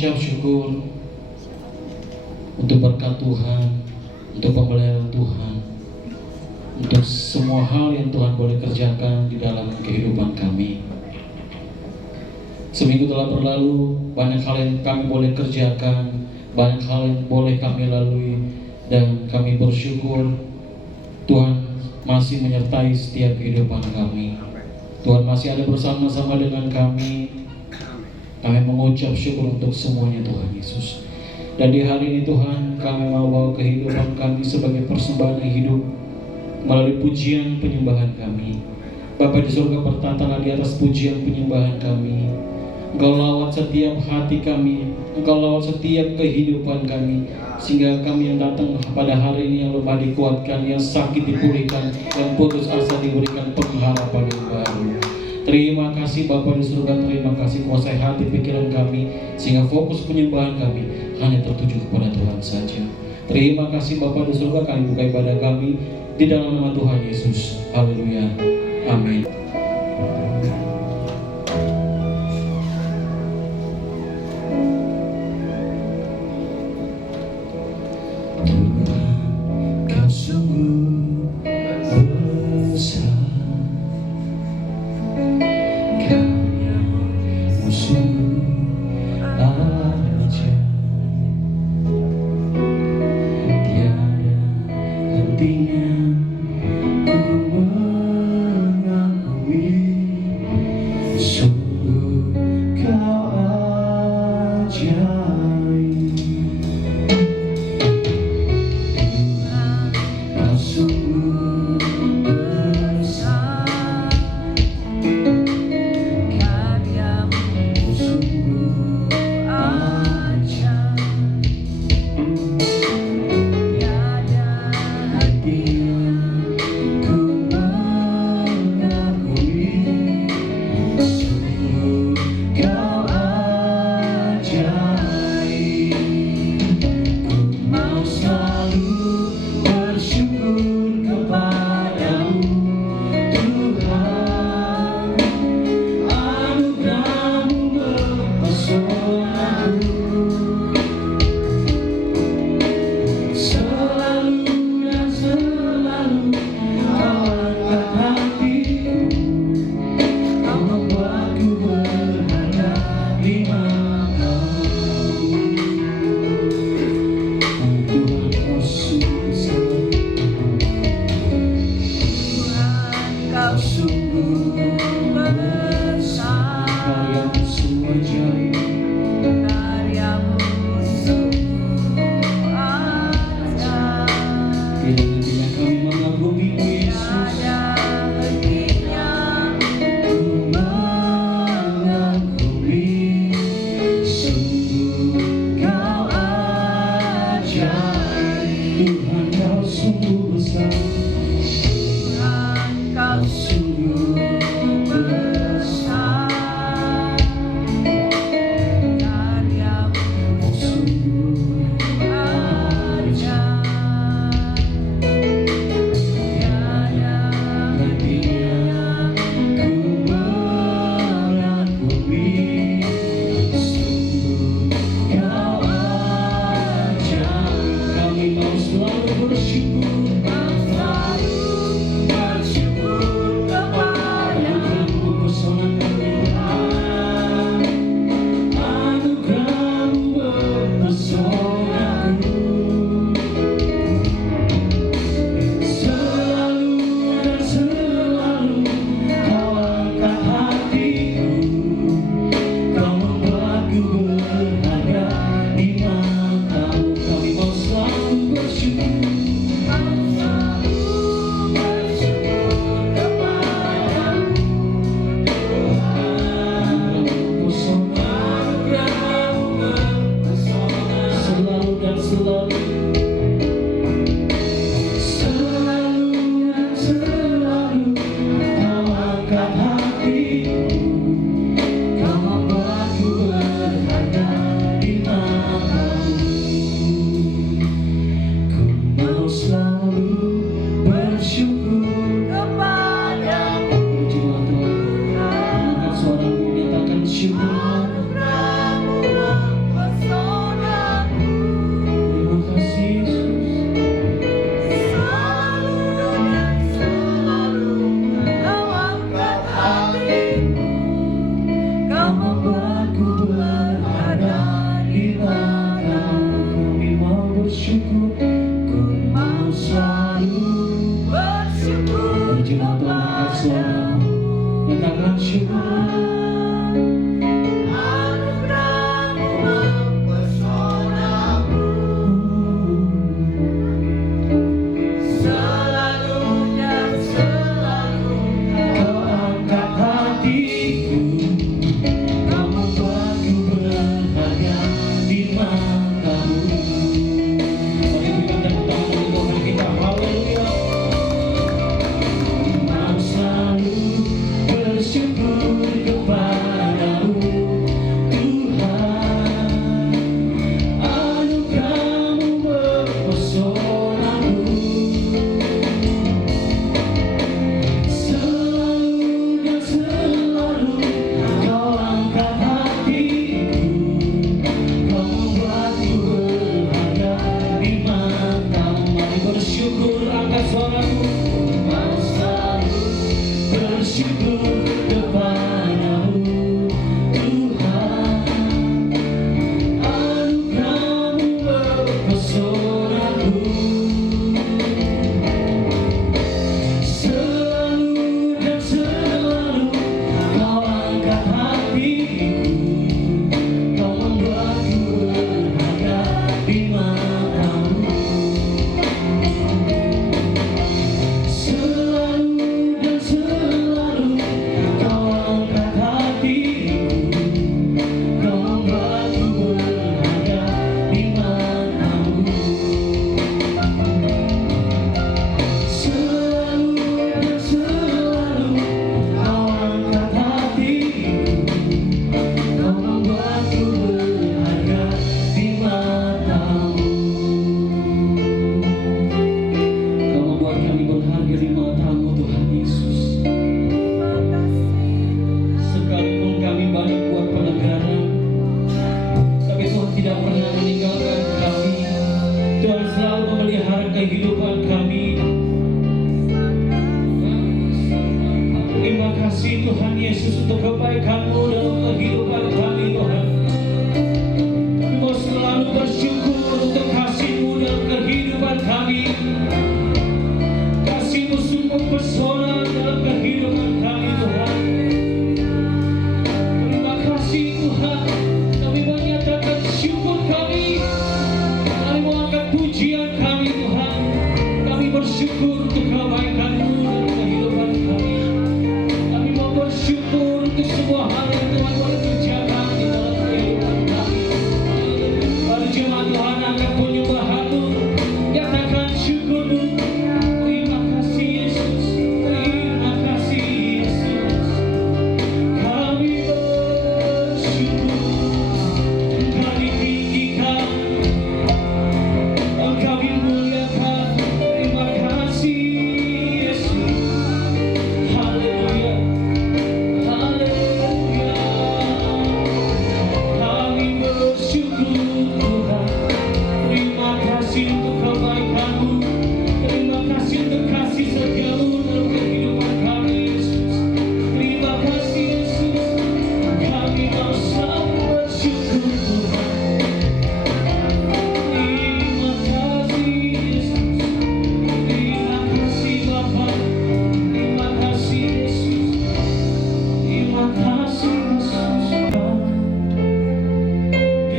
mengucap syukur untuk berkat Tuhan, untuk pemeliharaan Tuhan, untuk semua hal yang Tuhan boleh kerjakan di dalam kehidupan kami. Seminggu telah berlalu, banyak hal yang kami boleh kerjakan, banyak hal yang boleh kami lalui, dan kami bersyukur Tuhan masih menyertai setiap kehidupan kami. Tuhan masih ada bersama-sama dengan kami. Kami mengucap syukur untuk semuanya Tuhan Yesus. Dan di hari ini Tuhan, kami mau bawa kehidupan kami sebagai persembahan yang hidup melalui pujian penyembahan kami. Bapa di surga, bertatalah di atas pujian penyembahan kami. Engkau lawat setiap hati kami, Engkau lawat setiap kehidupan kami, sehingga kami yang datang pada hari ini yang lemah dikuatkan, yang sakit dipulihkan, yang putus asa diberikan pengharapan yang baru. Terima kasih Bapa di surga, terima kasih kuasai hati pikiran kami, sehingga fokus penyembahan kami hanya tertuju kepada Tuhan saja. Terima kasih Bapa di surga, kami buka ibadah kami di dalam nama Tuhan Yesus. Haleluya. Amin.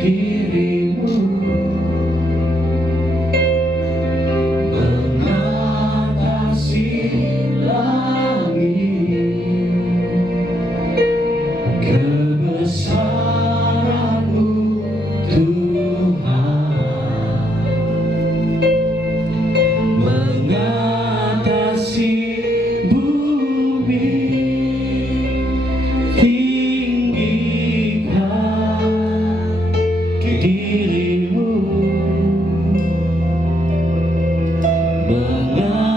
dirimu, mengatasi langit, kebesaran-Mu Tuhan, mengatasi bumi, tinggikan dirimu, mengatasi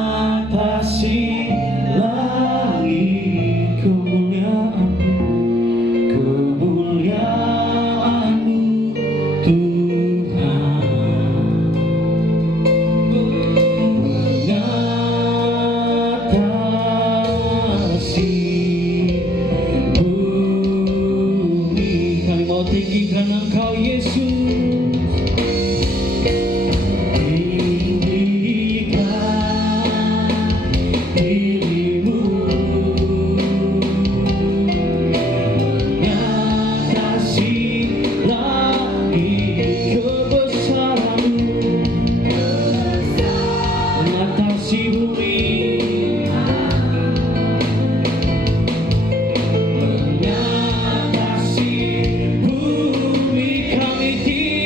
langit, kemuliaan-Mu Tuhan, mengatasi bumi. Kami mau tinggikan Engkau Yesus, tinggikan dirimu, mengatasi langit, kebesaran-Mu, mengatasi bumi, mengatasi bumi. Kami tinggikan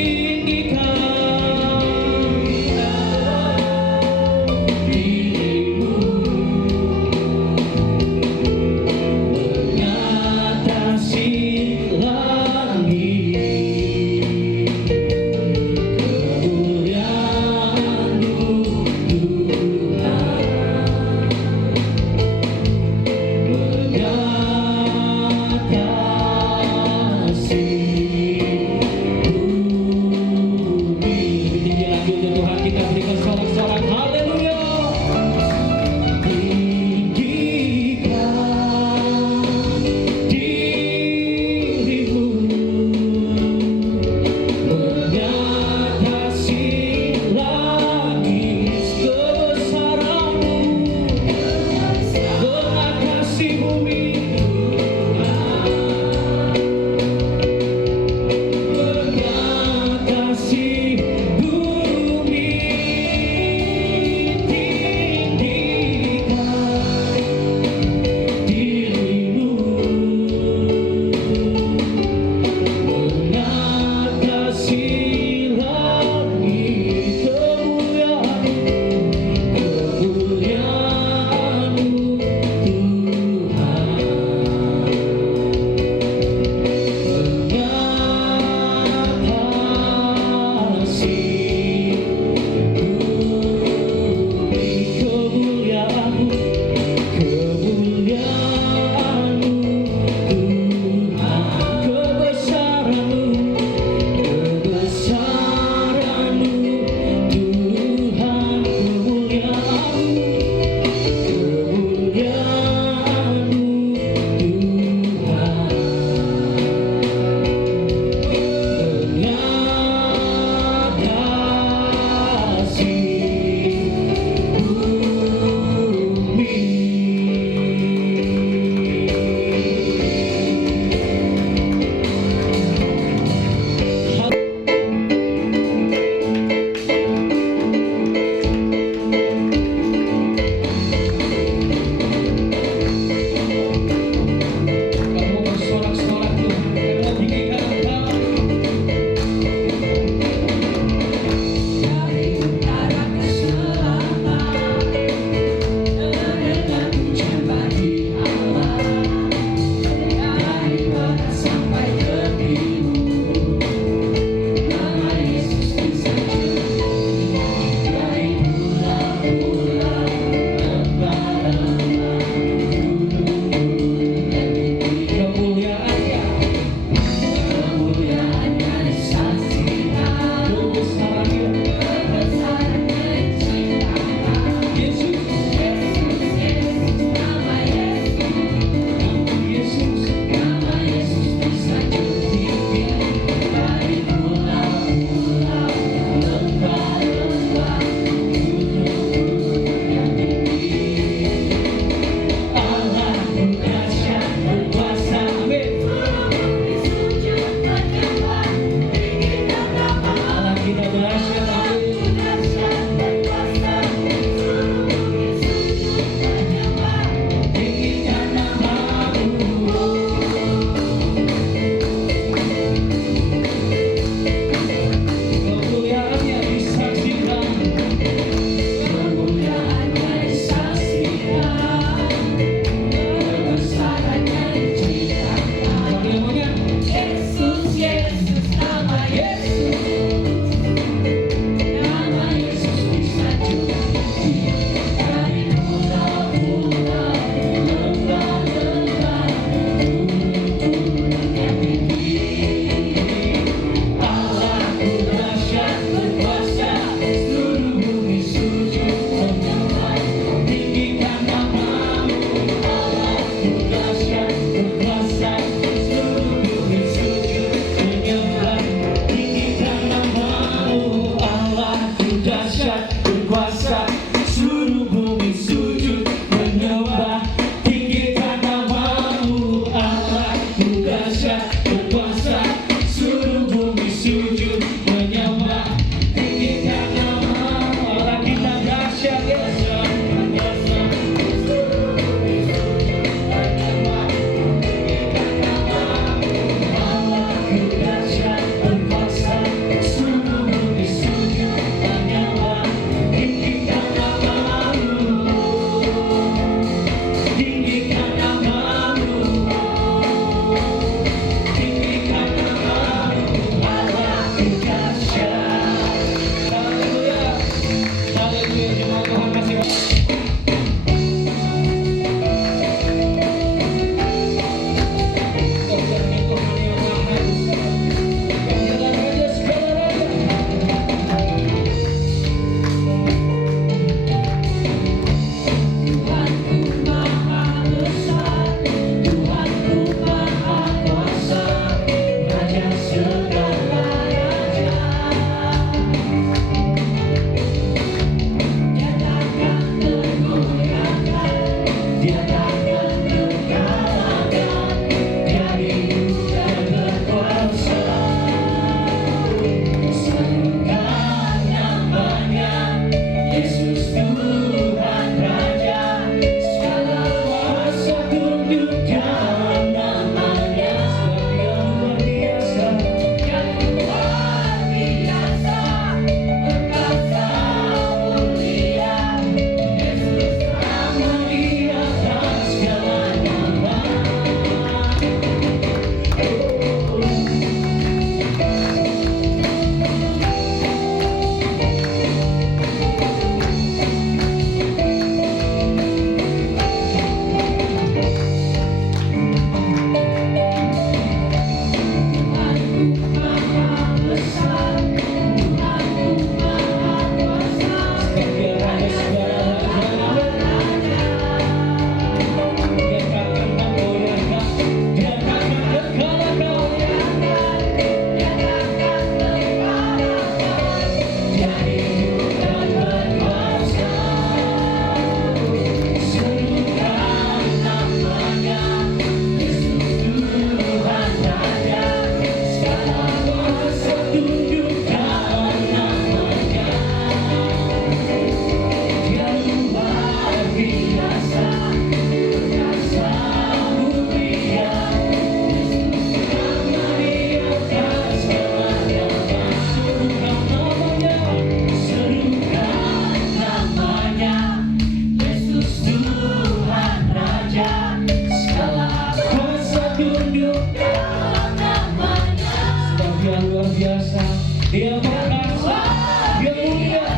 sujud menyembah, tinggikan nama-Mu. Allah kita dahsyat Yesus. Dia berkasa, dia mulia.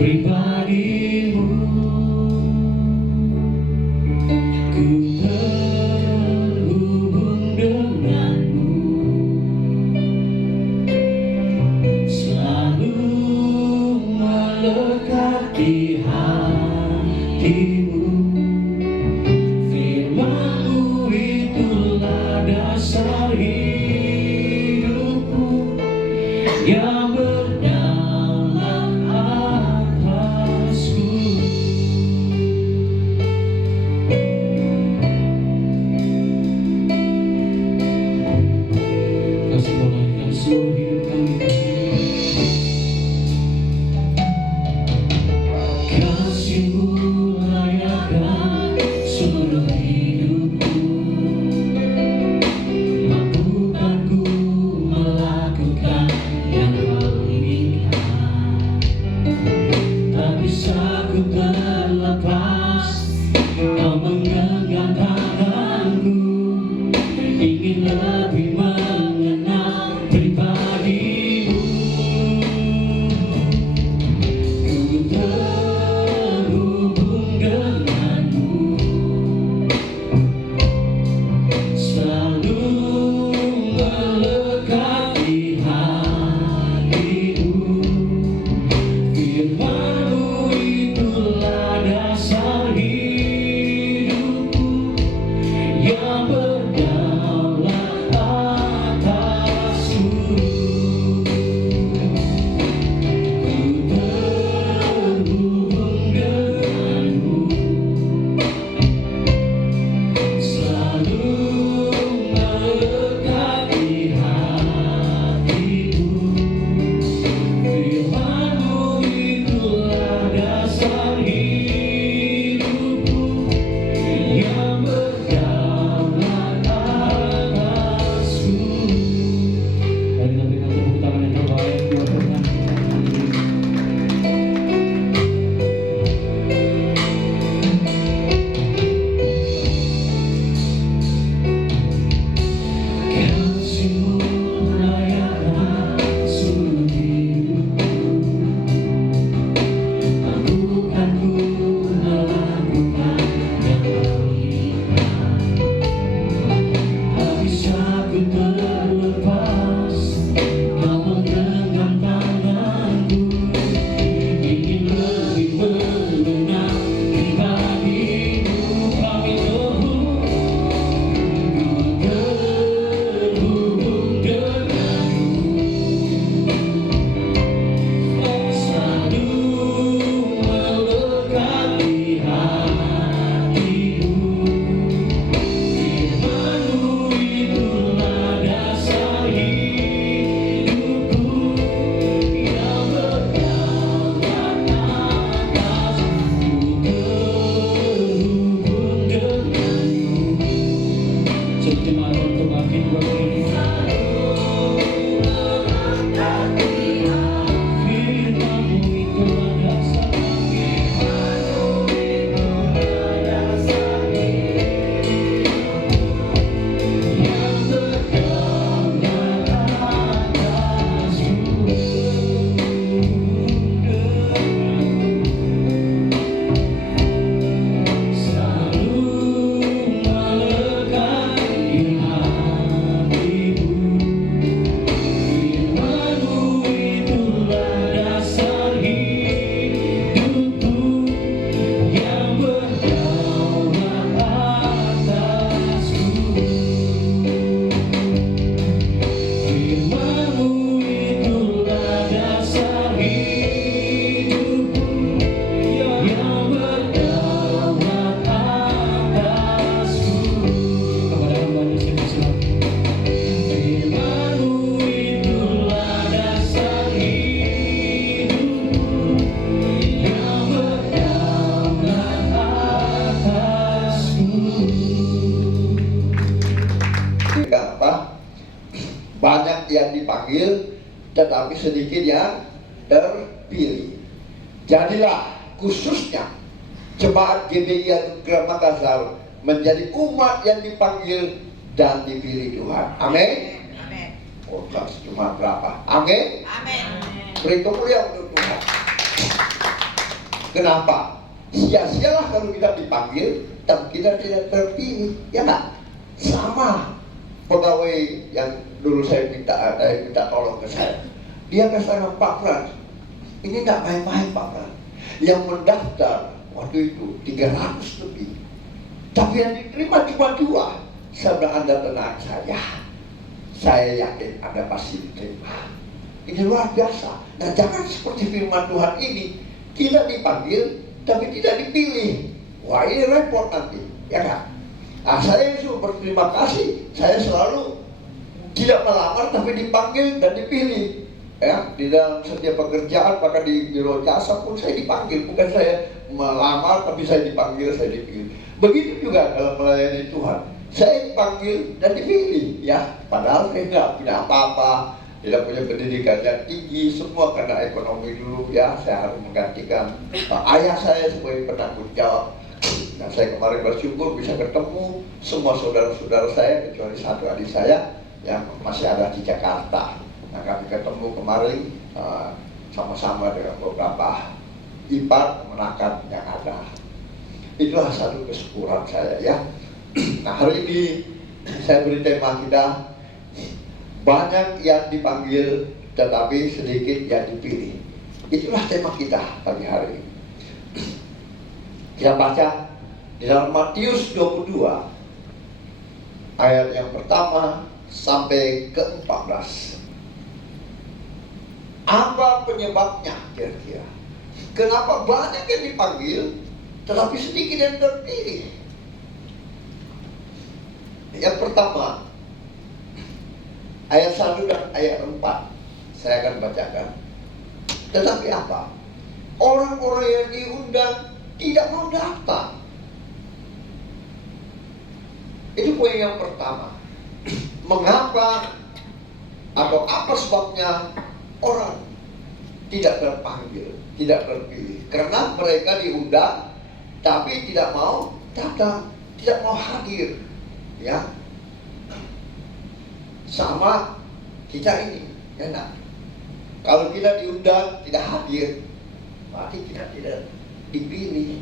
Pribadimu, ku jemaat untuk bangkit waktu ini. Firman-Mu itulah dasar kami. Yang berdaulat atas selalu melekat di hatiku. Firman-Mu itulah dasar hidupku yang berdaulat atasku. Firman-Mu itulah dasar hidupku yang berdaulat atasku. Kepada hamba-Nya saya persilakan. Firman-Mu itulah dasar hidupku yang berdaulat atasku. Kenapa? Banyak yang dipanggil, tetapi sedikit yang terpilih. Jadilah khususnya jemaat GBI Anugerah Makassar menjadi umat yang dipanggil dan dipilih Tuhan. Amin. Amin. Oh, cuma berapa? Amin. Amin. Beri kemuliaan untuk Tuhan. Kenapa? Sia-sialah kalau kita dipanggil tapi kita tidak terpilih, ya kan? Sama pegawai yang dulu saya minta tolong ke saya. Dia katakan, Pak Frans, ini tidak main-main Pak Frans. Yang mendaftar waktu itu 300 lebih, tapi yang diterima cuma 2. Saya bilang, Anda tenang saja, saya yakin Anda pasti diterima. Ini luar biasa. Nah, jangan seperti firman Tuhan ini, kita dipanggil tapi tidak dipilih. Wah, ini repot nanti, ya kan? Nah, saya sudah berterima kasih. Saya selalu tidak melamar tapi dipanggil dan dipilih. Ya, di dalam setiap pekerjaan, bahkan di biro jasa pun saya dipanggil. Bukan saya melamar tapi saya dipanggil, saya dipilih. Begitu juga dalam melayani Tuhan. Saya dipanggil dan dipilih, ya. Padahal saya tidak punya apa-apa, tidak punya pendidikan yang tinggi, semua karena ekonomi dulu, ya. Saya harus menggantikan ayah saya sebagai penanggung jawab. Nah, saya kemarin bersyukur bisa ketemu semua saudara-saudara saya, kecuali satu adik saya yang masih ada di Jakarta. Nah, kami ketemu kemarin sama-sama dengan beberapa ipar menakan yang ada. Itulah satu kesyukuran saya, ya. Nah, hari ini saya beri tema kita, banyak yang dipanggil tetapi sedikit yang dipilih. Itulah tema kita pagi hari ini. Kita baca di dalam Matius 22 ayat yang pertama sampai ke-14. Apa penyebabnya kira-kira? Kenapa banyak yang dipanggil tetapi sedikit yang terpilih? Yang pertama, ayat 1 dan ayat 4 saya akan bacakan. Tetapi apa? Orang-orang yang diundang tidak mau datang. Itu poin yang pertama. Mengapa atau apa sebabnya orang tidak terpanggil, tidak terpilih? Karena mereka diundang tapi tidak mau datang, tidak mau hadir, ya. Sama kita ini, ya nak. Kalau kita diundang tidak hadir, berarti kita tidak dipilih,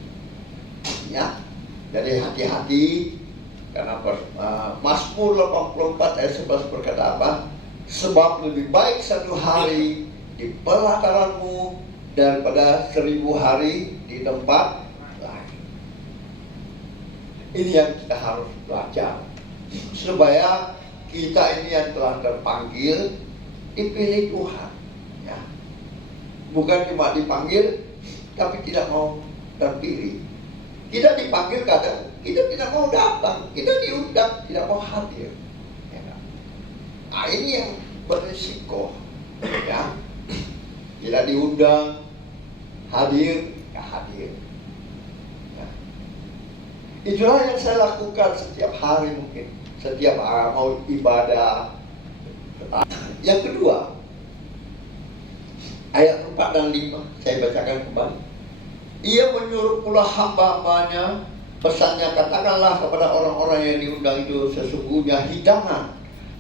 ya. Jadi hati-hati, karena Mazmur 84 ayat 11 berkata apa? Sebab lebih baik 1 hari di pelataranmu daripada 1000 hari di tempat lain. Ini yang kita harus belajar, supaya kita ini yang telah terpanggil dipilih Tuhan, ya. Bukan cuma dipanggil tapi tidak mau terpilih. Kita dipanggil kadang kita tidak mau datang, kita diundang tidak mau hadir, ya. Nah, ini yang berisiko, ya. Tidak diundang, hadir, ya hadir, ya. Itulah yang saya lakukan setiap hari mungkin. setiap mau ibadah. Yang kedua, ayat 4 dan 5 saya bacakan kembali. Ia menyuruh pula hamba-hambanya, pesannya, katakanlah kepada orang-orang yang diundang itu, sesungguhnya hidangan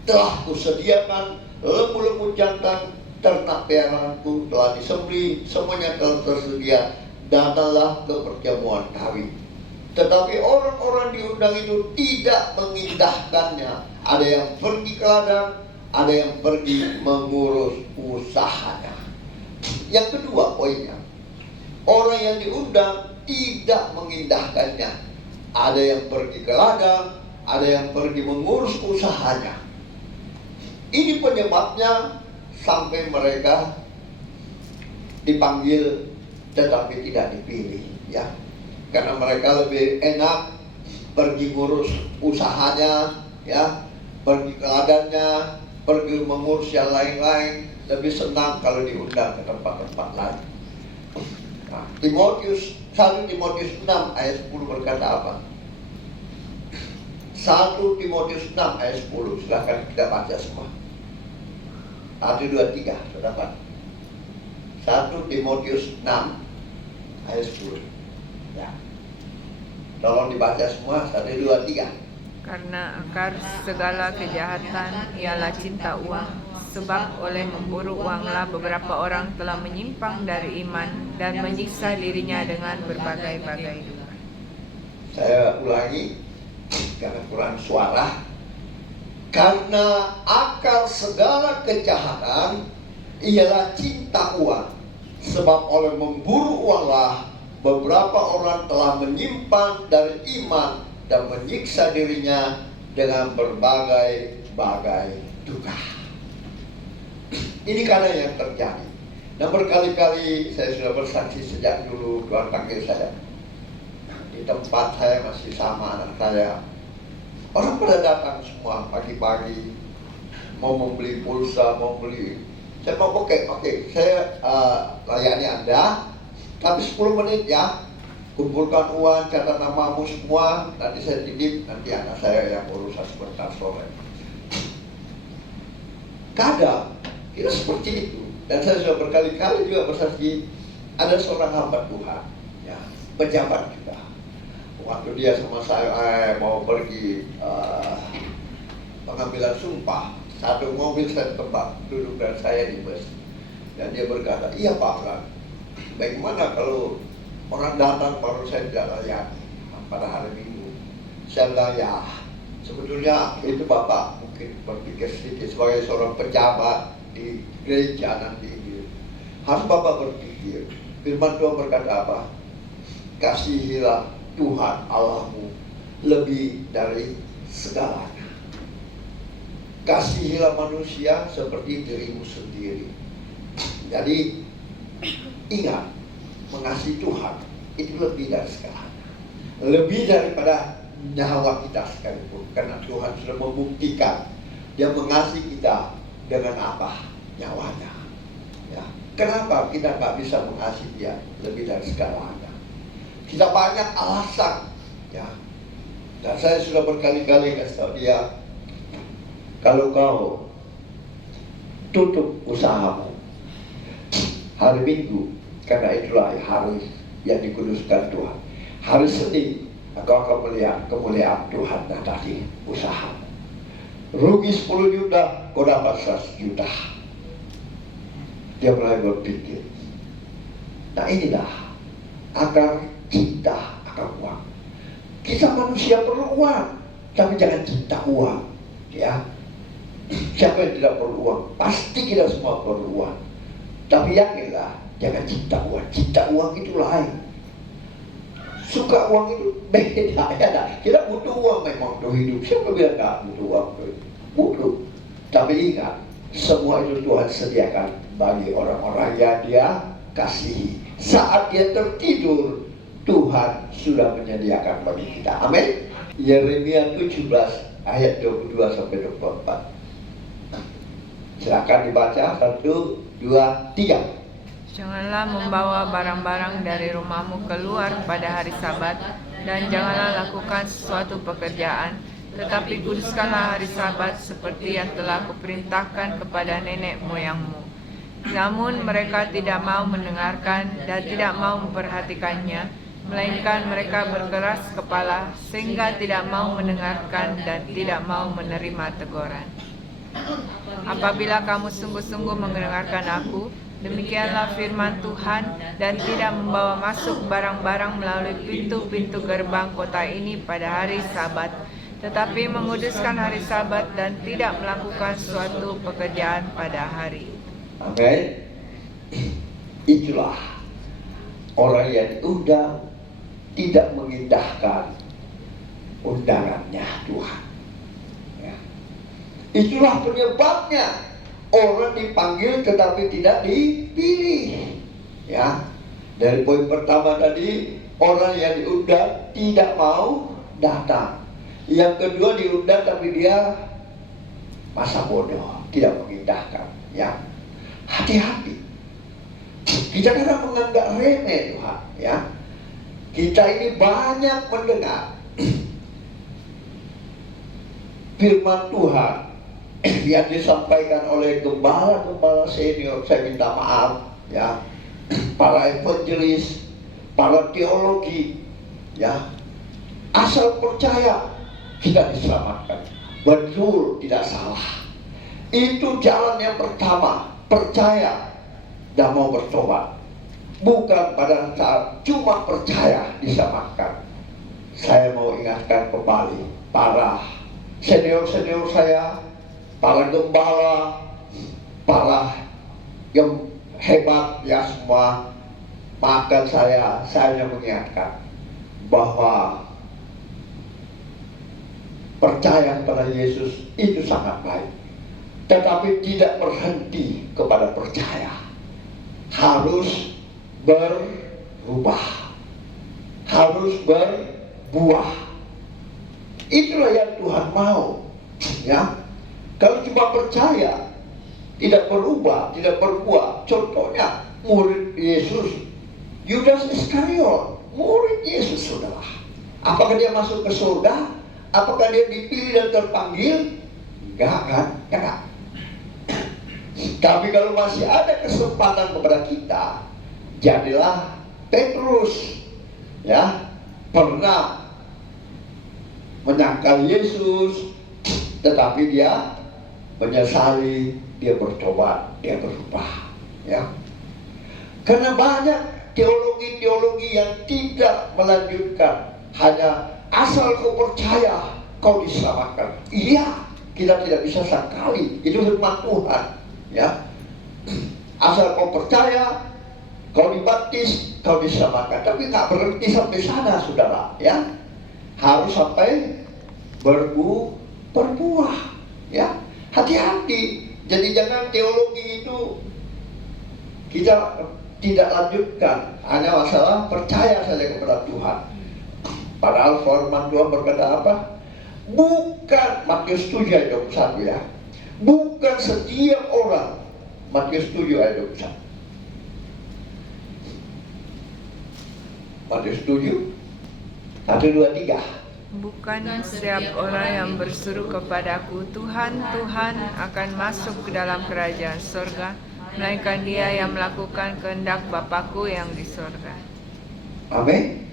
telah kusediakan, lembu-lembu jantan ternak peliharaanku telah disembelih, semuanya telah tersedia, datanglah ke perjamuan kawin. Tetapi orang-orang diundang itu tidak mengindahkannya. Ada yang pergi ke ladang, ada yang pergi mengurus usahanya. Yang kedua poinnya, orang yang diundang tidak mengindahkannya. Ada yang pergi ke ladang, ada yang pergi mengurus usahanya. Ini penyebabnya sampai mereka dipanggil tetapi tidak dipilih, ya. Karena mereka lebih enak pergi ngurus usahanya, ya, pergi ke ladangnya, pergi mengurus yang lain-lain, lebih senang kalau diundang ke tempat-tempat lain. Nah, 1 Timotius 6 ayat 10 berkata apa? 1 Timotius 6 ayat 10, silahkan kita baca semua. 1, 2, 3, sudah dapat. 1 Timotius 6 ayat 10. Ya. Tolong dibaca semua, 1, 2, 3. Karena akar segala kejahatan ialah cinta uang, sebab oleh memburu uanglah beberapa orang telah menyimpang dari iman dan menyiksa dirinya dengan berbagai-bagai duka. Saya ulangi karena kurang suara. Karena akar segala kejahatan ialah cinta uang, sebab oleh memburu uanglah beberapa orang telah menyimpang dari iman dan menyiksa dirinya dengan berbagai-bagai duka. Ini karena yang terjadi. Dan berkali-kali saya sudah bersaksi sejak dulu Tuhan panggil saya. Di tempat saya masih sama anak saya. Orang pada datang semua pagi-pagi, mau membeli pulsa, mau beli. Saya mau oke, saya layani Anda, tapi 10 menit ya. Kumpulkan uang, catat namamu semua, nanti saya titip, nanti anak saya yang urusan sebentar sore. Kadang kita seperti itu, dan saya sudah berkali-kali juga bersaksi. Ada seorang hamba Tuhan, ya, pejabat juga. Waktu dia sama saya mau pergi pengambilan sumpah, satu mobil saya tempat duduk dan saya di bus, dan dia berkata, iya Pak Fran, bagaimana kalau orang datang baru saya tidak layani pada hari Minggu? Saya bilang, ya sebetulnya itu Bapak mungkin berpikir sedikit sebagai seorang pejabat di gereja nanti ini. Harus Bapak berpikir, firman Tuhan berkata apa? Kasihilah Tuhan Allahmu lebih dari segalanya. Kasihilah manusia seperti dirimu sendiri. Jadi ingat, mengasihi Tuhan itu lebih dari segalanya, lebih daripada nyawa kita sekalipun. Karena Tuhan sudah membuktikan Dia mengasihi kita dengan apa? Nyawanya, ya. Kenapa kita nggak bisa mengasihi Dia lebih dari segalanya? Kita banyak alasan, ya. Dan saya sudah berkali-kali kasih tahu dia, kalau kau tutup usahamu hari Minggu, karena itulah hari yang dikuduskan Tuhan. Hari Senin, kau akan melihat kemuliaan Tuhan yang tadi usaha. Rugi 10 juta, kau dapat 100 juta. Dia mulai berpikir. Nah inilah akar cinta akan uang. Kita manusia perlu uang, tapi jangan cinta uang, ya. Siapa yang tidak perlu uang? Pasti kita semua perlu uang. Tapi yakinlah, jangan cinta uang. Cinta uang itu lain. Suka uang itu beda, ya. Kita butuh uang memang untuk hidup. Siapa bilang nggak butuh uang? Butuh. Tapi ingat, semua itu Tuhan sediakan bagi orang-orang yang Dia kasihi. Saat dia tertidur, Tuhan sudah menyediakan bagi kita. Amin. Yeremia 17 ayat 22 sampai 24. Silakan dibaca. 1, 2, 3. Janganlah membawa barang-barang dari rumahmu keluar pada hari Sabat, dan janganlah lakukan sesuatu pekerjaan, Tetapi kuduskanlah hari Sabat seperti yang telah kuperintahkan kepada nenek moyangmu. Namun mereka tidak mau mendengarkan dan tidak mau memperhatikannya, melainkan mereka berkeras kepala sehingga tidak mau mendengarkan dan tidak mau menerima teguran. Apabila kamu sungguh-sungguh mendengarkan aku, demikianlah firman Tuhan, dan tidak membawa masuk barang-barang melalui pintu-pintu gerbang kota ini pada hari Sabat, tetapi menguduskan hari Sabat dan tidak melakukan suatu pekerjaan pada hari. Amin. Itulah orang yang diundang tidak mengindahkan undangannya Tuhan. Ya. Itulah penyebabnya orang dipanggil tetapi tidak dipilih. Ya. Dari poin pertama tadi, orang yang diundang tidak mau datang. Yang kedua diundang tapi dia masa bodoh, tidak mengindahkan. Ya. Hati-hati. Kita kadang menganggap remeh Tuhan. Ya. Kita ini banyak mendengar firman Tuhan yang disampaikan oleh gembala-gembala senior. Saya minta maaf ya, para evangelis, para teologi ya. Asal percaya kita diselamatkan. Betul, tidak salah. Itu jalan yang pertama, percaya dan mau bertobat. Bukan pada saat cuma percaya diselamatkan. Saya mau ingatkan kembali para senior-senior saya, para gembala, para yang hebat ya semua. Maafkan saya hanya mengingatkan bahwa percaya kepada Yesus itu sangat baik, tetapi tidak berhenti kepada percaya, harus berubah, harus berbuah. Itulah yang Tuhan mau ya. Kalau cuma percaya tidak berubah, tidak berbuah, contohnya murid Yesus Yudas Iskariot, murid Yesus, saudara. Apakah dia masuk ke surga? Apakah dia dipilih dan terpanggil? Enggak kan? Enggak. Tapi kalau masih ada kesempatan kepada kita, jadilah Petrus ya, pernah menyangkal Yesus, tetapi dia menyesali, dia bertobat, dia berubah ya. Karena banyak teologi-teologi yang tidak melanjutkan, hanya asal kau percaya kau diselamatkan. Iya, kita tidak bisa sekali, itu firman Tuhan ya. Asal kau percaya, kau dibaptis, kau diselamatkan. Tapi nggak berhenti sampai sana, saudara ya. Harus sampai berbuah ya. Hati-hati. Jadi jangan teologi itu kita tidak lanjutkan, hanya masalah percaya saja kepada Tuhan. Padahal firman Tuhan berkata apa? Bukan, Matius 7 ayat 21 ya, bukan setiap orang, Matius 7 ayat 21, Matius 7 1, 2, 3. Bukan setiap orang yang berseru kepadaku, Tuhan, Tuhan, akan masuk ke dalam kerajaan surga, melainkan dia yang melakukan kehendak Bapakku yang di surga. Amin.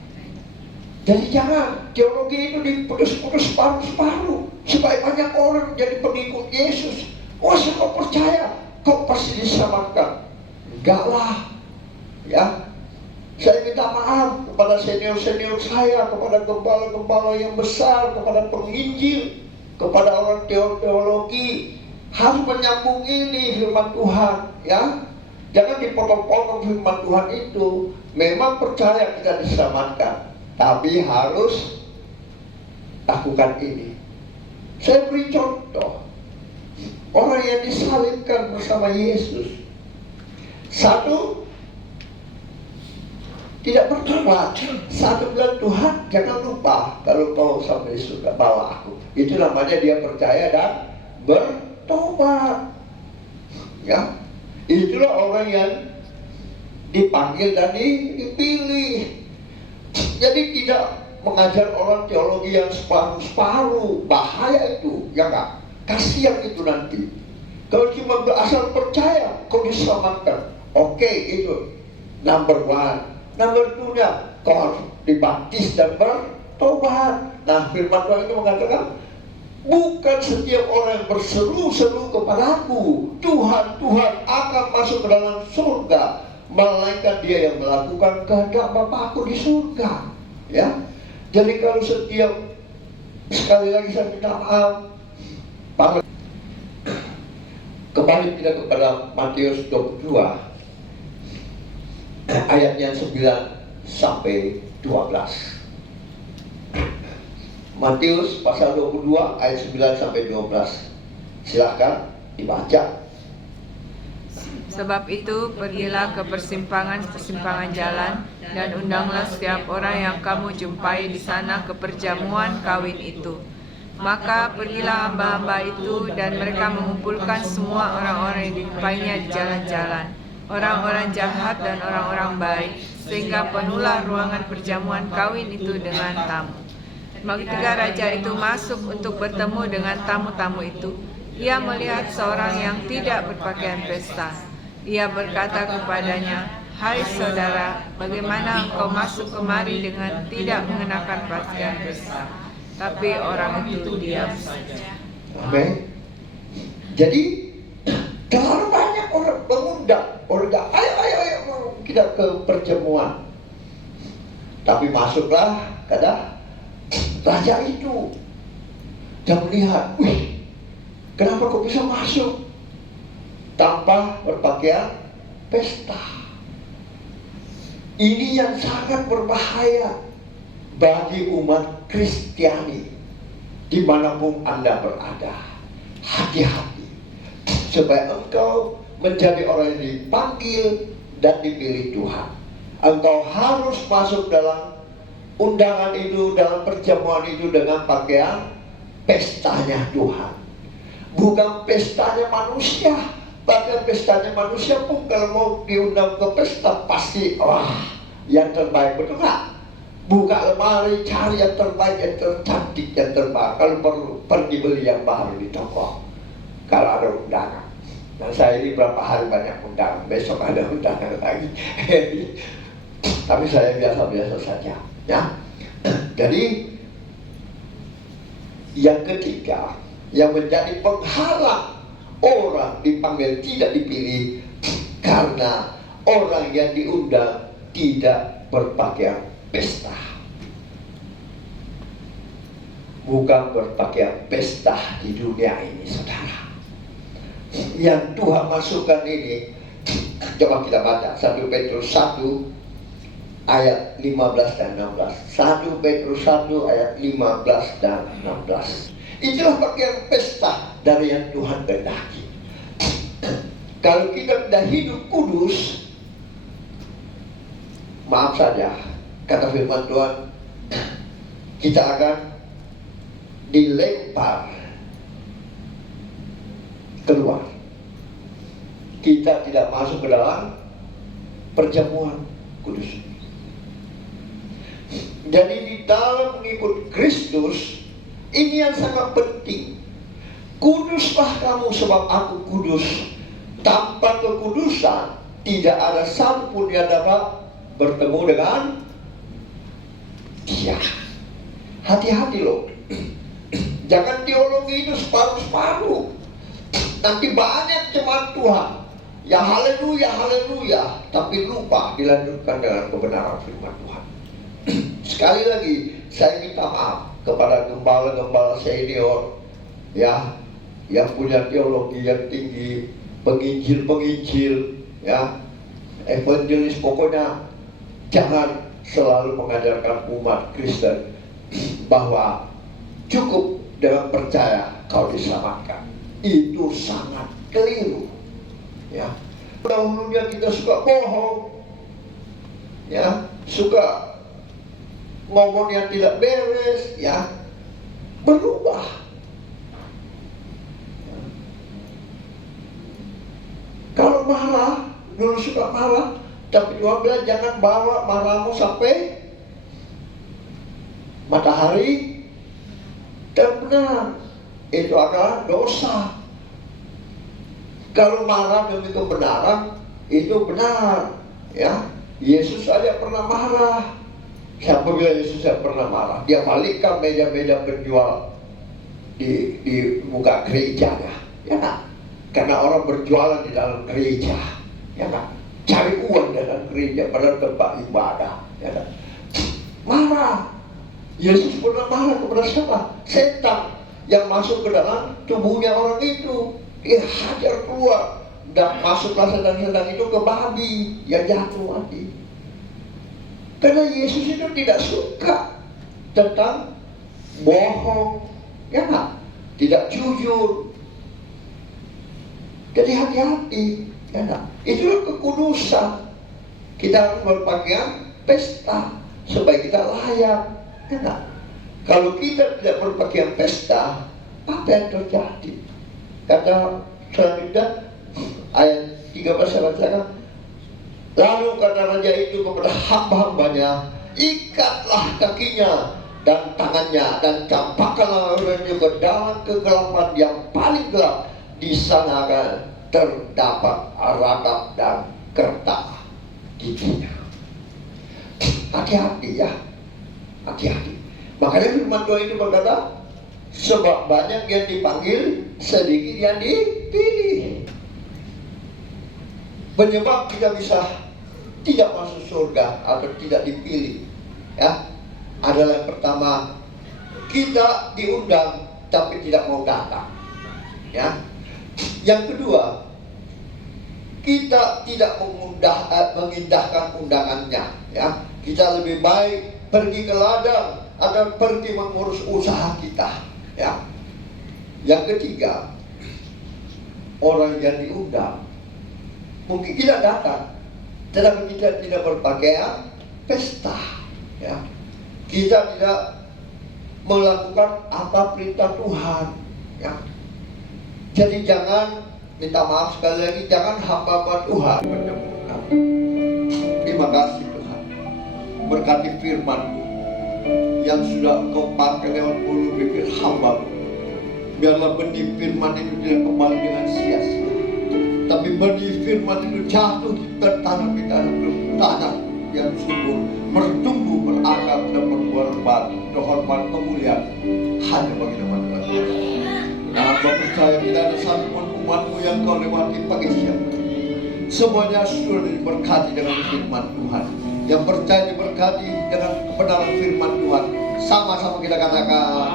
Jadi jangan teologi itu diputus-putus separuh-separuh supaya banyak orang jadi pengikut Yesus. Oh, saya kau percaya kau pasti diselamatkan. Enggak lah ya. Saya minta maaf kepada senior-senior saya, kepada gembala-gembala yang besar, kepada penginjil, kepada orang teologi. Harus menyambung ini firman Tuhan ya. Jangan dipotong-potong firman Tuhan itu. Memang percaya kita diselamatkan, tapi harus lakukan ini. Saya beri contoh orang yang disalibkan bersama Yesus. Satu, tidak bertobat. Satu bilang, Tuhan jangan lupa kalau kau sampai surga bawa aku. Itu namanya dia percaya dan bertobat ya. Itulah orang yang dipanggil dan dipilih. Jadi tidak mengajar orang teologi yang separuh-separuh, bahaya itu, ya nggak? Kasihan itu nanti. Kalau cuma berasal percaya, kau diselamatkan. Oke, itu number one. Number two-nya, kau harus dibaptis dan bertobat. Nah, firman Tuhan itu mengatakan, bukan setiap orang yang berseru-seru kepadaku, Tuhan, Tuhan akan masuk ke dalam surga, melainkan dia yang melakukan kehendak Bapakku di surga. Ya, jadi kalau setiap, sekali lagi saya minta maaf, kembali kita kepada Matius 22 ayatnya 9 sampai 12. Matius pasal 22 ayat 9 sampai 12. Silahkan dibaca. Sebab itu, pergilah ke persimpangan-persimpangan jalan, dan undanglah setiap orang yang kamu jumpai di sana ke perjamuan kawin itu. Maka pergilah hamba-hamba itu, dan mereka mengumpulkan semua orang-orang yang dijumpainya di jalan-jalan, orang-orang jahat dan orang-orang baik, sehingga penuhlah ruangan perjamuan kawin itu dengan tamu. Ketika raja itu masuk untuk bertemu dengan tamu-tamu itu, ia melihat seorang yang tidak berpakaian pesta. Ia berkata kepadanya, "Hai saudara, bagaimana engkau masuk kemari dengan tidak mengenakan pakaian pesta?" Tapi orang itu diam saja. Amin. Jadi terlalu banyak orang mengundang, ayo kita ke perjamuan. Tapi masuklah kata raja itu dan melihat, wih, kenapa kau bisa masuk tanpa berpakaian pesta? Ini yang sangat berbahaya bagi umat Kristiani dimanapun Anda berada. Hati-hati supaya engkau menjadi orang yang dipanggil dan dipilih Tuhan. Engkau harus masuk dalam undangan itu, dalam perjamuan itu dengan pakaian pestanya Tuhan, bukan pestanya manusia. Bahkan pestanya manusia pun kalau mau diundang ke pesta pasti yang terbaik, betul nggak? Buka lemari, cari yang terbaik, yang tercantik, yang terbaik. Kalau perlu pergi beli yang baru di toko kalau ada undangan. Dan saya ini berapa hari banyak undangan, besok ada undangan lagi. Tapi saya biasa-biasa saja, ya. Jadi yang ketiga yang menjadi penghalang orang dipanggil tidak dipilih karena orang yang diundang tidak berpakaian pesta. Bukan berpakaian pesta di dunia ini, saudara. Yang Tuhan masukkan ini, coba kita baca 1 Petrus 1 ayat 15 dan 16. 1 Petrus 1 ayat 15 dan 16. Itulah pakaian pesta dari yang Tuhan kehendaki. Kalau kita tidak hidup kudus, maaf saja, kata firman Tuhan, kita akan dilempar keluar. Kita tidak masuk ke dalam perjamuan kudus. Jadi di dalam mengikut Kristus, ini yang sangat penting. Kuduslah kamu sebab aku kudus. Tanpa kekudusan tidak ada satupun yang dapat bertemu dengan Dia. Hati-hati loh. Jangan teologi itu separuh-separuh. Nanti banyak jemaat Tuhan ya haleluya, haleluya, tapi lupa dilanjutkan dengan kebenaran firman Tuhan. Sekali lagi saya minta maaf kepada gembala-gembala senior ya, yang punya teologi yang tinggi, penginjil-penginjil ya, evangelis, pokoknya jangan selalu mengajarkan umat Kristen bahwa cukup dengan percaya kau diselamatkan. Itu sangat keliru ya. Dahulunya kita suka bohong ya, suka ngomong yang tidak beres ya, berubah. Kalau marah, dulu suka marah, tapi Tuhan bilang jangan bawa marahmu sampai matahari terbenam. Itu adalah dosa. Kalau marah demi kebenaran, itu benar. Ya, Yesus saja pernah marah. Siapa bilang Yesus tidak pernah marah? Dia balikkan meja-meja penjual di muka gerejanya, ya kan? Karena orang berjualan di dalam gereja, ya kan? Cari uang dalam gereja pada tempat ibadah, ya kan? Marah. Yesus pernah marah kepada siapa? Setan yang masuk ke dalam tubuhnya orang itu. Dia hajar keluar dan masuklah setan-setan itu ke babi yang jatuh mati. Karena Yesus itu tidak suka tentang bohong, ya nggak? Tidak jujur. Jadi hati-hati, ya nggak? Itulah kekudusan. Kita harus berpakaian pesta supaya kita layak, ya nggak? Kalau kita tidak berpakaian pesta, apa yang terjadi? Kata selanjutnya ayat 13 saya bacakan. Lalu kata raja itu kepada hamba-hambanya, ikatlah kakinya dan tangannya dan campakkanlah orangnya ke dalam kegelapan yang paling gelap. Di sana akan terdapat ragap dan kertas giginya. Hati-hati ya, hati-hati. Makanya firman Tuhan itu berkata, sebab banyak yang dipanggil, sedikit yang dipilih. Penyebab kita bisa tidak masuk surga atau tidak dipilih, ya, adalah yang pertama, kita diundang tapi tidak mau datang, ya. Yang kedua, kita tidak mengindahkan undangannya, ya. Kita lebih baik pergi ke ladang atau pergi mengurus usaha kita, ya. Yang ketiga, orang yang diundang mungkin tidak datang, tetapi kita tidak berpakaian pesta, ya. Kita tidak melakukan apa perintah Tuhan, ya. Jadi jangan, minta maaf sekali lagi, jangan hamba Tuhan menemukan. Terima kasih Tuhan, berkati firman yang sudah Engkau pakai lewat mulut bibir hamba. Biarlah benih firman itu tidak kembali dengan sia-sia, tapi benih firman itu jatuh tertanam di dalam tanah yang subur, bertumbuh, berakar dan berbuah lebat, terhormat kemuliaan hanya bagi nama Tuhan. Nah, Hamba percaya tidak ada satu pun umatmu yang kau lewati pagi siang. Semuanya sudah diberkati dengan firman Tuhan. Yang percaya diberkati dengan kebenaran firman Tuhan. Sama-sama kita katakan.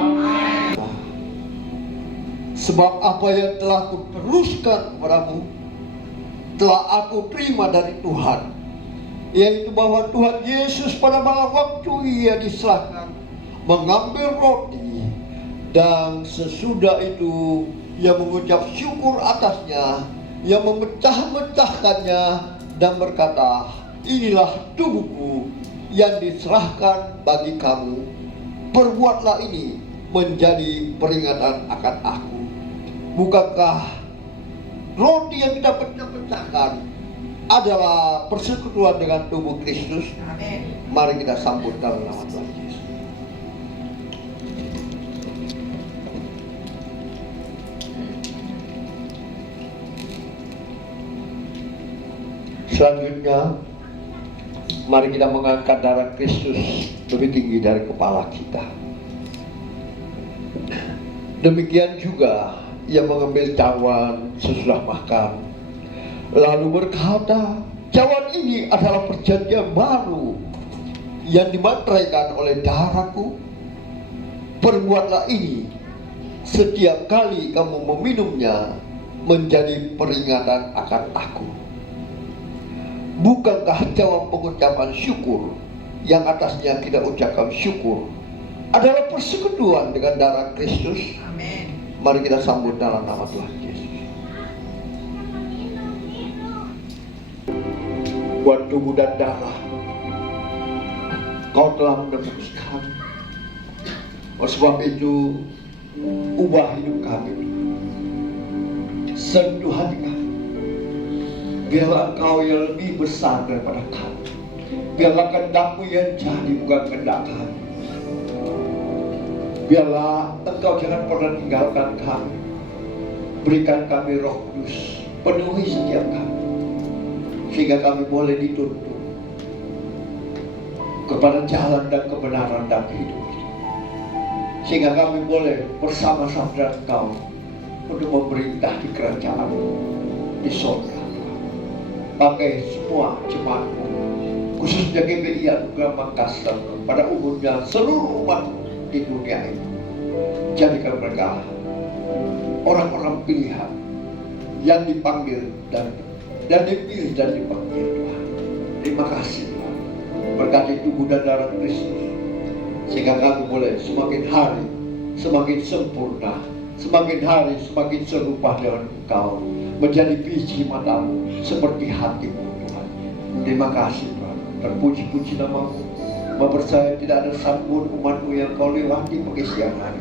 Sebab apa yang telah aku teruskan kepadamu, telah aku terima dari Tuhan, yaitu bahwa Tuhan Yesus pada malam waktu ia diserahkan mengambil roti, dan sesudah itu ia mengucap syukur atasnya, ia memecah-mecahkannya dan berkata, inilah tubuhku yang diserahkan bagi kamu, perbuatlah ini menjadi peringatan akan aku. Bukankah roti yang kita pecah-pecahkan adalah persekutuan dengan tubuh Kristus? Amin. Mari kita sambut dalam nama Tuhan Yesus. Selanjutnya, mari kita mengangkat darah Kristus lebih tinggi dari kepala kita. Demikian juga ia mengambil cawan sesudah makan, lalu berkata, cawan ini adalah perjanjian baru yang dimateraikan oleh darahku. Perbuatlah ini setiap kali kamu meminumnya menjadi peringatan akan aku. Bukankah cawan pengucapan syukur yang atasnya kita ucapkan syukur adalah persekutuan dengan darah Kristus? Amin. Mari kita sambut dalam nama Tuhan Yesus. Buat tubuh dan darah Kau telah menebuskan. Oleh sebab itu, ubah hidup kami, sentuh hati kami. Biarlah Engkau yang lebih besar daripada kami. Biarlah kehendak-Mu yang jadi, bukan kehendak kami. Biarlah Engkau jangan pernah tinggalkan kami. Berikan kami Roh Kudus, penuhi setiap kami, sehingga kami boleh dituntun kepada jalan dan kebenaran dan kehidupan, sehingga kami boleh bersama-sama dengan Engkau untuk memerintah di kerajaan di surga. Pakai semua jemaat-Mu, khususnya GBI Anugerah Makassar, pada umumnya seluruh umat di dunia ini. Jadikan mereka orang-orang pilihan yang dipanggil dan dipilih dan dipanggil Tuhan. Terima kasih Tuhan. Berkati tubuh dan darah Kristus, sehingga kami boleh semakin hari semakin sempurna, semakin hari semakin serupa dengan Engkau, menjadi biji matamu seperti hatimu Tuhan. Terima kasih Tuhan. Terpuji-puji nama-Mu. Mempercayai tidak ada satupun umat-Mu yang Kau lewati pagi siang hari,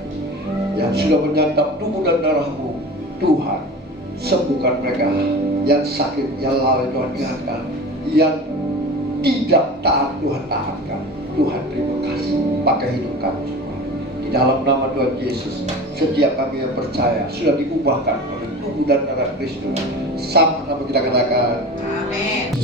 yang sudah menyantap tubuh dan darah-Mu. Tuhan, sembuhkan mereka yang sakit, yang lalai Tuhan ingatkan, yang tidak taat Tuhan taatkan. Tuhan terima kasih, pakai hidup kami semua. Di dalam nama Tuhan Yesus, setiap kami yang percaya sudah diubahkan oleh tubuh dan darah Kristus. Sama-sama kita katakan Amin.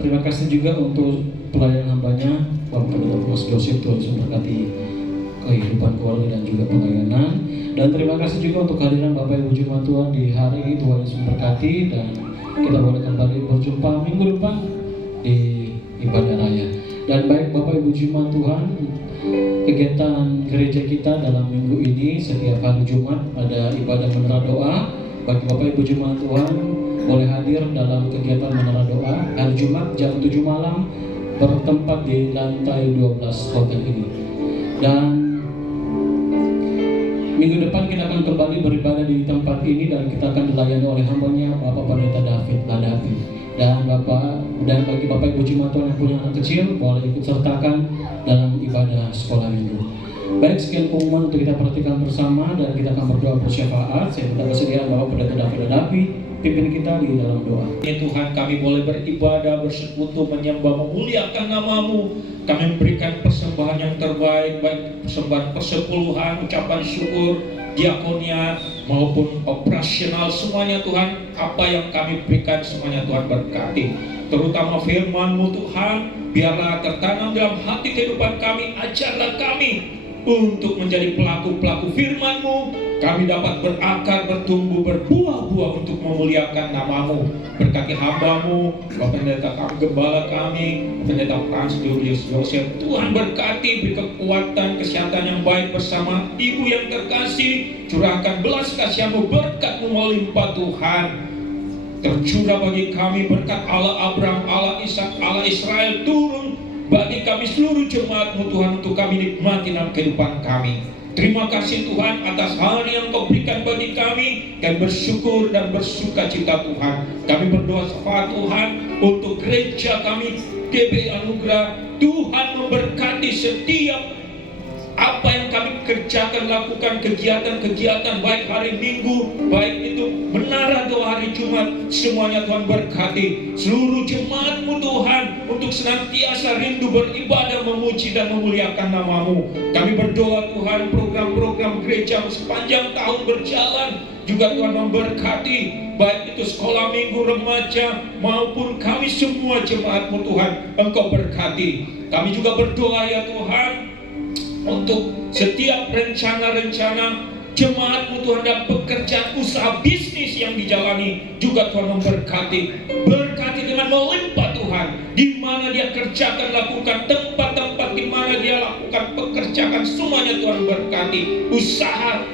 Terima kasih juga untuk pelayan hambanya Bapak Pendeta Mas Joseph. Tuhan Yesus memberkati kehidupan keluarga dan juga pelayanan. Dan terima kasih juga untuk kehadiran Bapak Ibu Jemaat Tuhan di hari ini. Tuhan Yesus memberkati, dan kita boleh kembali berjumpa minggu depan di ibadah raya. Dan baik Bapak Ibu Jemaat Tuhan, kegiatan gereja kita dalam minggu ini setiap hari Jumat ada ibadah menara doa. Bagi Bapak Ibu Jemaat Tuhan boleh hadir dalam kegiatan menara doa hari Jumat jam 7 malam bertempat di lantai 12 hotel ini. Dan minggu depan kita akan kembali beribadah di tempat ini, dan kita akan dilayani oleh hambanya Bapak Pendeta David Ladapi. Dan bagi Bapak Ibu Jemaat Tuhan yang punya anak kecil boleh ikut sertakan dalam ibadah sekolah minggu. Baik, sekian pengumuman untuk kita perhatikan bersama, dan kita akan berdoa bersyafaat. Saya minta kesediaan Bapak Pendeta David Ladapi pimpin kita di dalam doa. Ya Tuhan, kami boleh beribadah, bersekutu, menyembah, memuliakan nama-Mu. Kami memberikan persembahan yang terbaik, baik persembahan persepuluhan, ucapan syukur, diakonia, maupun operasional, semuanya Tuhan. Apa yang kami berikan semuanya Tuhan berkati. Terutama firman-Mu Tuhan, biarlah tertanam dalam hati kehidupan kami. Ajarlah kami untuk menjadi pelaku-pelaku firman-Mu. Kami dapat berakar, bertumbuh, berbuah-buah untuk memuliakan nama-Mu. Berkati hamba-Mu, Bapak Pendeta kami, Gembala kami, Pendeta Frans Julius Joseph. Tuhan berkati, beri kekuatan, kesehatan yang baik bersama Ibu yang terkasih. Curahkan belas kasih-Mu, berkat-Mu melimpah Tuhan. Tercurah bagi kami berkat Allah Abraham, Allah Ishak, Allah Israel turun bagi kami seluruh jemaat-Mu Tuhan, untuk kami nikmati dalam kehidupan kami. Terima kasih Tuhan atas hal yang Kau berikan bagi kami. Kami bersyukur dan bersuka cita Tuhan. Kami berdoa syafaat Tuhan untuk gereja kami GBI Anugerah. Tuhan memberkati setiap apa yang kami kerjakan, lakukan kegiatan-kegiatan, baik hari Minggu, baik itu menara doa hari Jumat, semuanya Tuhan berkati. Seluruh jemaat-Mu Tuhan, untuk senantiasa rindu beribadah, memuji dan memuliakan nama-Mu. Kami berdoa Tuhan, program-program gereja sepanjang tahun berjalan juga Tuhan memberkati, baik itu sekolah minggu, remaja, maupun kami semua jemaat-Mu Tuhan, Engkau berkati. Kami juga berdoa ya Tuhan, untuk setiap rencana-rencana jemaat-Mu Tuhan dan pekerjaan usaha bisnis yang dijalani juga Tuhan memberkati. Berkati dengan melimpah Tuhan, di mana dia kerjakan, lakukan, tempat-tempat di mana dia lakukan pekerjaan, semuanya Tuhan berkati.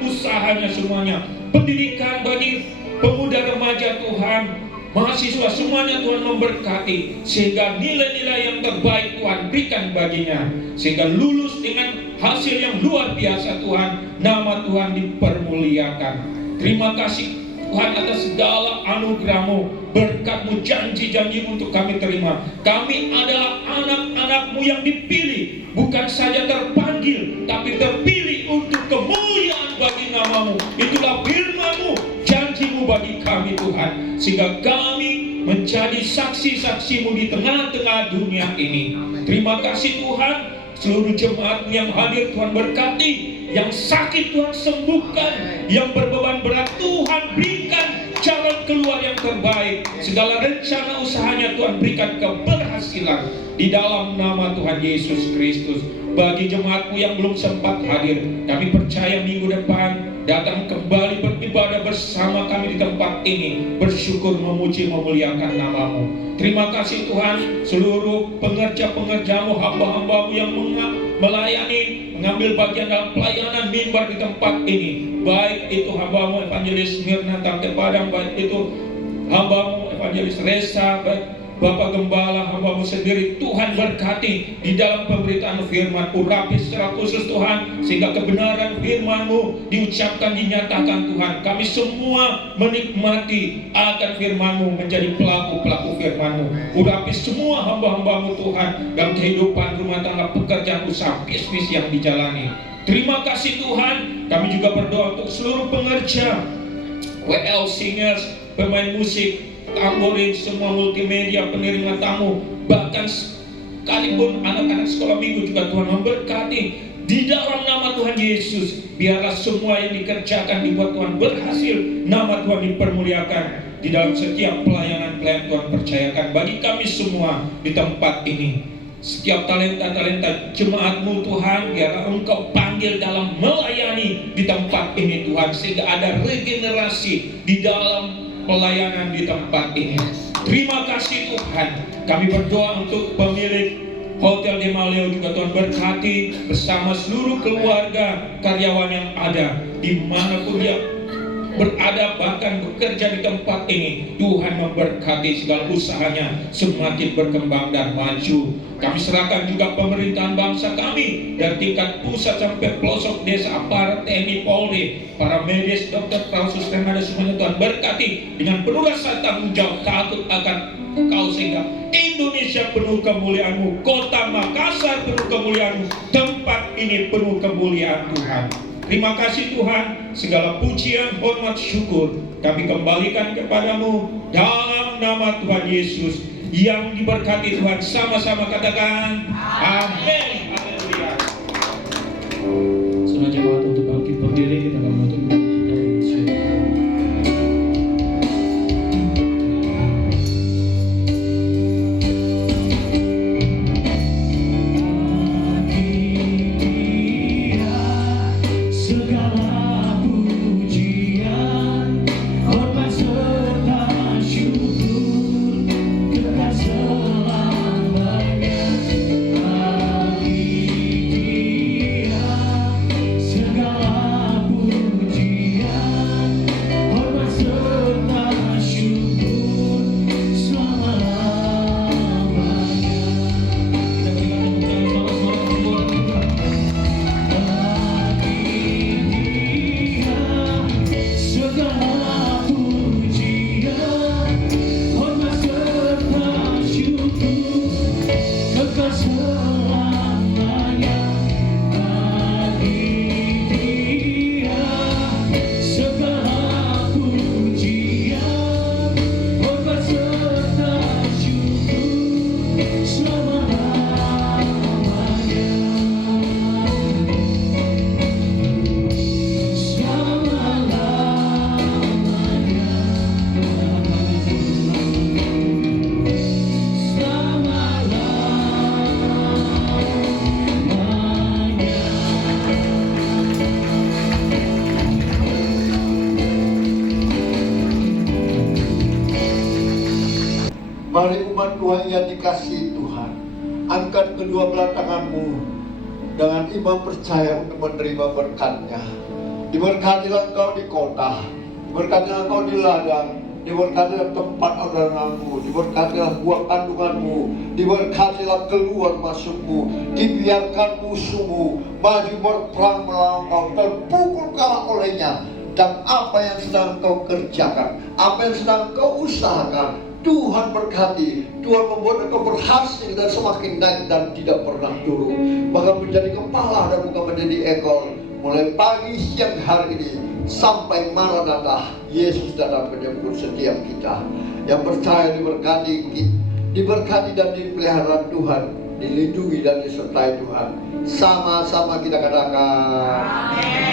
Usahanya semuanya, pendidikan bagi pemuda remaja Tuhan, mahasiswa, semuanya Tuhan memberkati, sehingga nilai-nilai yang terbaik Tuhan berikan baginya, sehingga lulus dengan hasil yang luar biasa Tuhan. Nama Tuhan dipermuliakan. Terima kasih Tuhan atas segala anugerah-Mu, berkat-Mu, janji-janji untuk kami terima. Kami adalah anak-anak-Mu yang dipilih, bukan saja terpanggil, tapi terpilih untuk kemuliaan bagi nama-Mu. Itulah firman-Mu, janji-Mu bagi kami Tuhan, sehingga kami menjadi saksi-saksi-Mu di tengah-tengah dunia ini. Terima kasih Tuhan. Seluruh jemaat yang hadir Tuhan berkati, yang sakit Tuhan sembuhkan, yang berbeban berat Tuhan berikan jalan keluar yang terbaik. Segala rencana usahanya Tuhan berikan keberhasilan di dalam nama Tuhan Yesus Kristus. Bagi jemaat-Mu yang belum sempat hadir, kami percaya minggu depan datang kembali beribadah bersama kami di tempat ini, bersyukur, memuji, memuliakan nama-Mu. Terima kasih Tuhan, seluruh pengerja-pengerja-Mu, hamba-hamba-Mu yang melayani, mengambil bagian dalam pelayanan mimbar di tempat ini, baik itu hamba-Mu Evangelis Mirna Tangke Padang, baik itu hamba-Mu Evangelis Resa, baik Bapak Gembala, hamba-Mu sendiri. Tuhan berkati di dalam pemberitaan firman, urapi secara khusus Tuhan, sehingga kebenaran firman-Mu diucapkan, dinyatakan Tuhan. Kami semua menikmati akan firman-Mu, menjadi pelaku-pelaku firman-Mu. Urapi semua hamba-hamba-Mu Tuhan dalam kehidupan rumah tangga, pekerjaan, usaha, bisnis yang dijalani. Terima kasih Tuhan. Kami juga berdoa untuk seluruh pengerja, WL Singers, pemain musik, tamborin, semua multimedia, penerima tamu, bahkan sekalipun anak-anak sekolah minggu juga Tuhan memberkati. Di dalam nama Tuhan Yesus, biarlah semua yang dikerjakan dibuat Tuhan berhasil, nama Tuhan dipermuliakan di dalam setiap pelayanan-pelayanan Tuhan percayakan bagi kami semua di tempat ini. Setiap talenta-talenta jemaat-Mu Tuhan, biarlah Engkau panggil dalam melayani di tempat ini Tuhan, sehingga ada regenerasi di dalam pelayanan di tempat ini. Terima kasih Tuhan. Kami berdoa untuk pemilik Hotel di Maleo juga Tuhan berkati bersama seluruh keluarga karyawan yang ada dimanapun dia berada, bahkan bekerja di tempat ini. Tuhan memberkati segala usahanya semakin berkembang dan maju. Kami serahkan juga pemerintahan bangsa kami dari tingkat pusat sampai pelosok desa, aparat TNI, Polri, para medis, dokter, prasus, remada, semuanya Tuhan berkati dengan penuh rasa tanggung jawab, takut akan Engkau, sehingga Indonesia penuh kemuliaan-Mu, kota Makassar penuh kemuliaan-Mu, tempat ini penuh kemuliaan Tuhan. Terima kasih Tuhan, segala pujian, hormat, syukur kami kembalikan kepadamu dalam nama Tuhan Yesus yang diberkati Tuhan. Sama-sama katakan amin. Haleluya. Saudara jemaat, untuk bangkit berdiri, kita akan menutup ibadah kita dengan syukur. Segala pujian, hormat serta syukur, kekal selamanya bagi Tuhan yang dikasihi Tuhan, angkat kedua belah tanganmu dengan iman percaya untuk menerima berkat-Nya. Diberkatilah engkau di kota, diberkatilah engkau di ladang, diberkatilah tempat orderanmu, diberkatilah buah kandunganmu, diberkatilah keluar masukmu, dibiarkan musuhmu maju berperang melawan kau, terpukul kalah olehnya. Dan apa yang sedang kau kerjakan, apa yang sedang kau usahakan, Tuhan berkati. Tuhan membuat engkau berhasil dan semakin naik dan tidak pernah turun, bahkan menjadi kepala dan bukan menjadi ekor. Mulai pagi siang hari ini sampai Maranatha, Yesus datang menjemput setiap kita yang percaya. Diberkati dan dipelihara Tuhan, dilindungi dan disertai Tuhan. Sama-sama kita katakan.